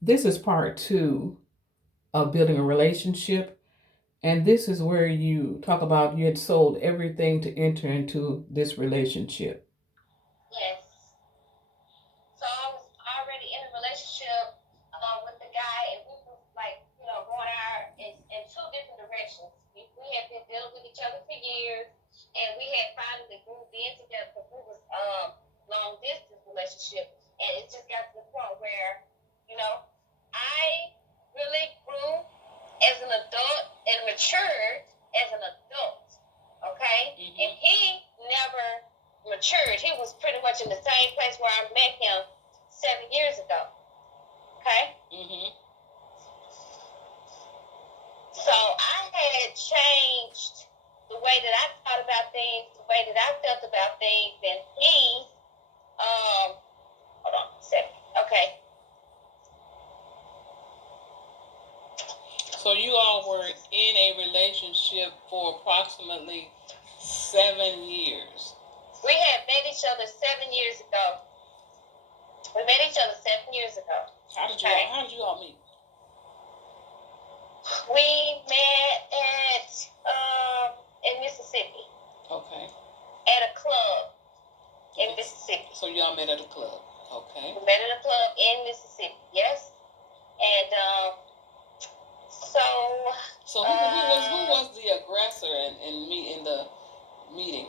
This is part two of building a relationship. And this is where you talk about you had sold everything to enter into this relationship. Yes. So I was already in a relationship with the guy, and we was like, going in two different directions. We had been dealing with each other for years, and we had finally moved in together because we was long distance relationship, and it just got to the point where, I really grew as an adult and matured as an adult. Okay, and he never matured. He was pretty much in the same place where I met him 7 years ago. Okay. So I had changed the way that I thought about things, the way that I felt about things, and he, hold on a second. Okay. So you all were in a relationship for approximately 7 years. We had met each other 7 years ago. We met each other 7 years ago. How did you all meet? We met at in Mississippi. Okay. At a club in Mississippi. So y'all met at a club. Okay. We met at a club in Mississippi. Yes. And So who was the aggressor in the meeting?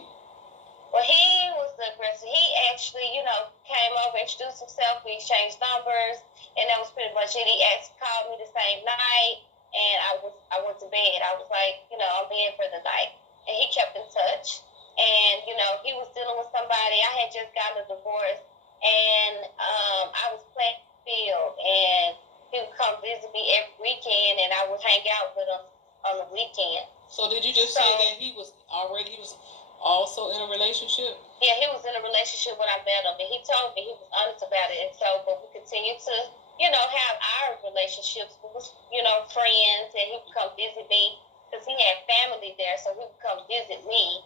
Well, he was the aggressor. He actually, came over, introduced himself. We exchanged numbers, and that was pretty much it. He called me the same night, and I went to bed. I was like, I'm in for the night, and he kept in touch. And he was dealing with somebody. I had just gotten a divorce, and I was playing field, and he would come visit me every weekend, and I would hang out with him on the weekend. So did you just say that he was also in a relationship? Yeah, he was in a relationship when I met him, and he told me he was honest about it. And so, but we continued to, have our relationships. We was, friends, and he would come visit me because he had family there, so he would come visit me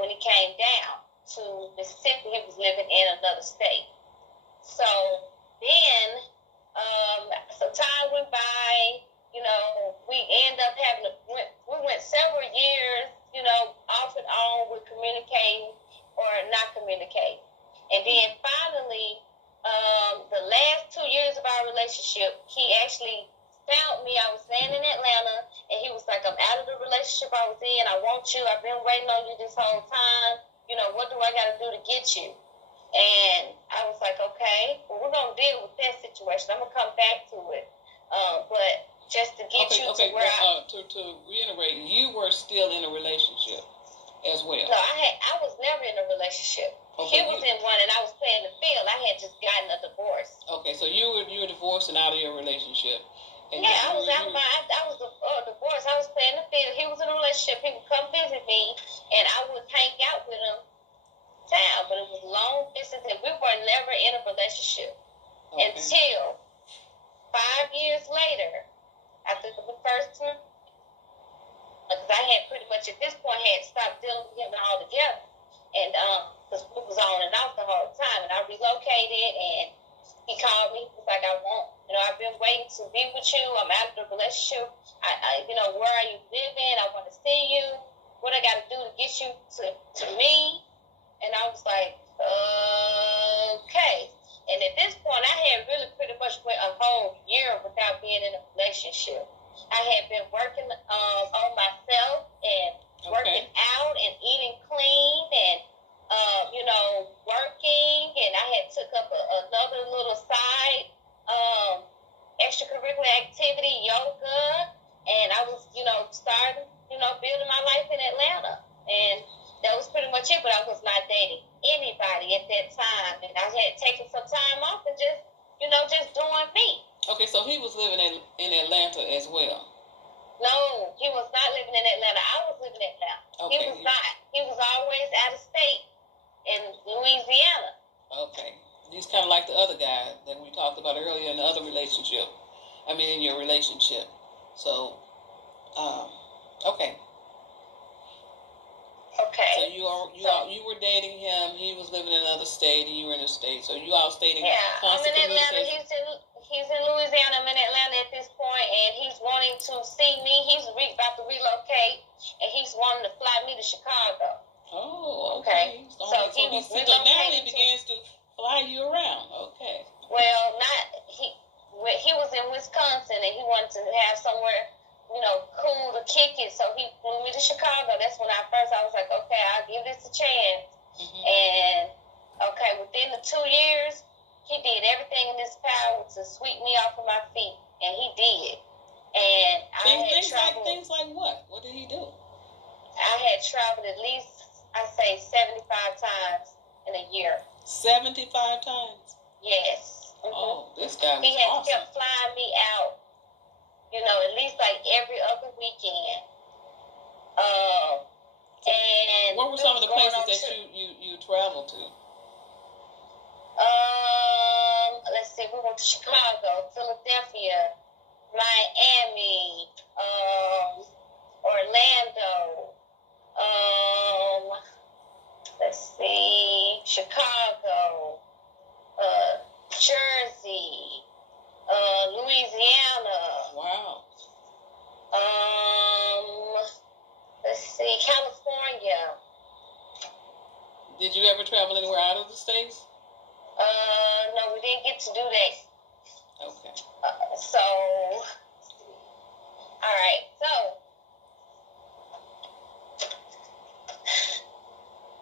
when he came down to Mississippi. He was living in another state. So then, some time went by. We ended up we went several years, off and on with communicating or not communicating. And then finally, the last 2 years of our relationship, he actually found me. I was staying in Atlanta, and he was like, I'm out of the relationship I was in. I want you. I've been waiting on you this whole time. What do I got to do to get you? And I was like, okay, well, we're going to deal with that situation. I'm going to come back to it. But just to get you to where to reiterate, you were still in a relationship as well. No, I was never in a relationship. Okay, he was in one, and I was playing the field. I had just gotten a divorce. Okay, so you were divorced and out of your relationship. And yeah, I was divorced. I was playing the field. He was in a relationship. He would come visit me, and I would hang out with him town, but it was long distance, and we were never in a relationship until 5 years later, after the first one, because I had pretty much at this point had stopped dealing with him altogether, and because we was on and off the whole time, and I relocated, and he called me. He was like, I've been waiting to be with you. I'm out of the relationship. Where are you living? I want to see you. What I got to do to get you to me? And I was like, okay. And at this point, I had really pretty much went a whole year without being in a relationship. I had been working on myself and working out and eating clean and, working. And I had took up another little side extracurricular activity, yoga. And I was, starting, building my life in Atlanta. And that was pretty much it, but I was not dating anybody at that time. And I had taken some time off and just, just doing me. Okay, so he was living in Atlanta as well. No, he was not living in Atlanta. I was living in Atlanta. Okay. He was not. He was always out of state in Louisiana. Okay. He's kind of like the other guy that we talked about earlier in the other relationship. I mean, in your relationship. So, okay. Okay. So you were dating him. He was living in another state, and you were in a state. So you all stayed in constant communication. I'm in Atlanta. He's in Louisiana. to sweep me off of my feet, and he did. And things like what? What did he do? I had traveled at least, I say, 75 times in a year. 75 times? Yes. Mm-hmm. Oh, this guy was He had awesome. kept flying me out, at least like every other weekend. And what were some of the places that you traveled to? Let's see, we went to Chicago, Philadelphia, Miami, Orlando, let's see, Chicago, Jersey, Louisiana. Wow. Let's see, California. Did you ever travel anywhere out of the States? No, we didn't get to do that. Okay. So, all right. So,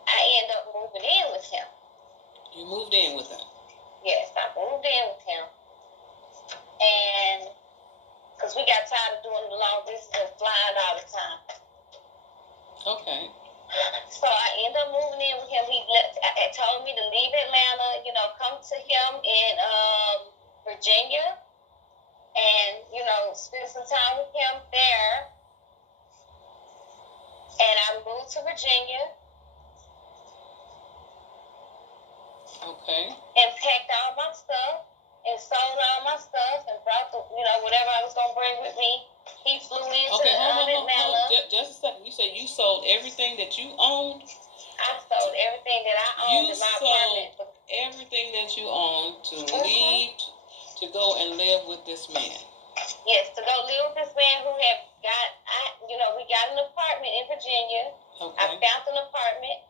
I ended up moving in with him. You moved in with him? Yes, I moved in with him. And because we got tired of doing the long distance and flying all the time. Okay. So I ended up moving in with him. He told me to leave Atlanta, come to him in Virginia and, spend some time with him there. And I moved to Virginia. Okay. And packed all my stuff and sold all my stuff and brought whatever I was going to bring with me. He flew into Atlanta. Hold. Just a second. You said you sold everything that you owned? I sold everything that I owned in my apartment. You sold everything that you owned to leave to go and live with this man? Yes, to go live with this man who had we got an apartment in Virginia. Okay. I found an apartment.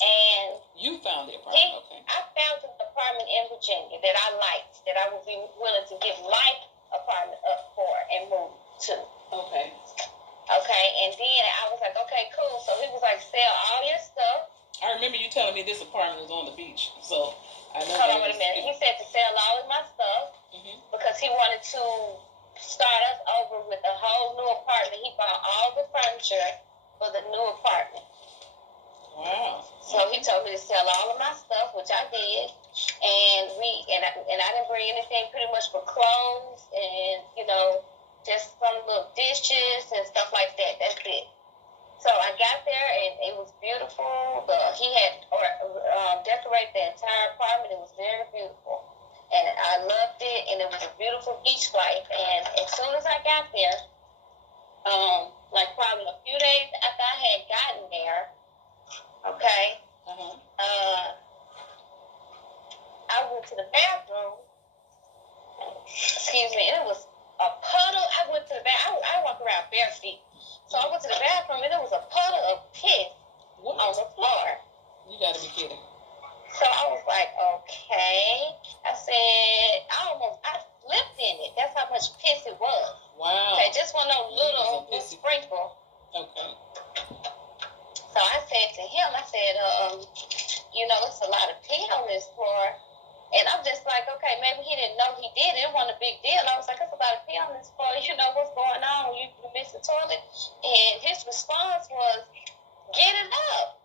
And you found the apartment, okay. I found an apartment in Virginia that I liked, that I would be willing to give my apartment up for and move to. Okay. Okay, and then I was like, okay, cool. So he was like, sell all your stuff. I remember you telling me this apartment was on the beach, so I know. Hold on, wait a minute. He said to sell all of my stuff because he wanted to start us over with a whole new apartment. He bought all the furniture for the new apartment. Wow. So he told me to sell all of my stuff, which I did, and I didn't bring anything pretty much but clothes and just some little dishes and stuff like that. That's it. So I got there and it was beautiful. He had decorated the entire apartment. It was very beautiful, and I loved it. And it was a beautiful beach life. And as soon as I got there, like probably a few days after I had gotten there. Okay. I went to the bathroom. Excuse me. And it was a puddle. I went to the bathroom. I walk around bare feet. So I went to the bathroom and there was a puddle of piss on the floor. You gotta be kidding. So I was like, okay. I said, I slipped in it. That's how much piss it was. Wow. Okay, just one of those little sprinkle. Okay. So I said to him, it's a lot of pee on this floor. And I'm just like, okay, maybe he didn't know he did it. It wasn't a big deal. I was like, there's a lot of pee on this floor. What's going on? You missed the toilet? And his response was, get it up.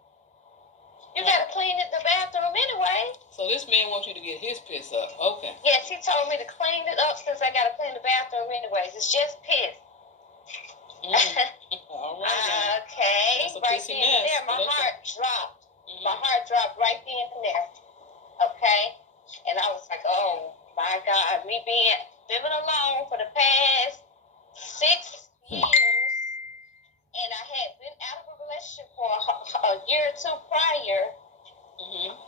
You got to clean the bathroom anyway. So this man wants you to get his piss up. Okay. Yes, he told me to clean it up since I got to clean the bathroom anyways. It's just piss. All right. Okay. That's a right pissy then and there, my heart dropped. My heart dropped right then and there. Okay. And I was like, oh my God, me living alone for the past 6 years, and I had been out of a relationship for a year or two prior,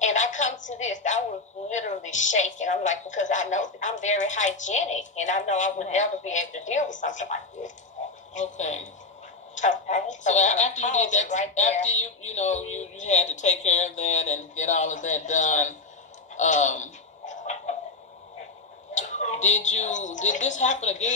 and I come to this, I was literally shaking. I'm like, because I know I'm very hygienic, and I know I would never be able to deal with something like this. Okay. Okay. So after you did that, after you had to take care of that and get all of that done, did this happen again, or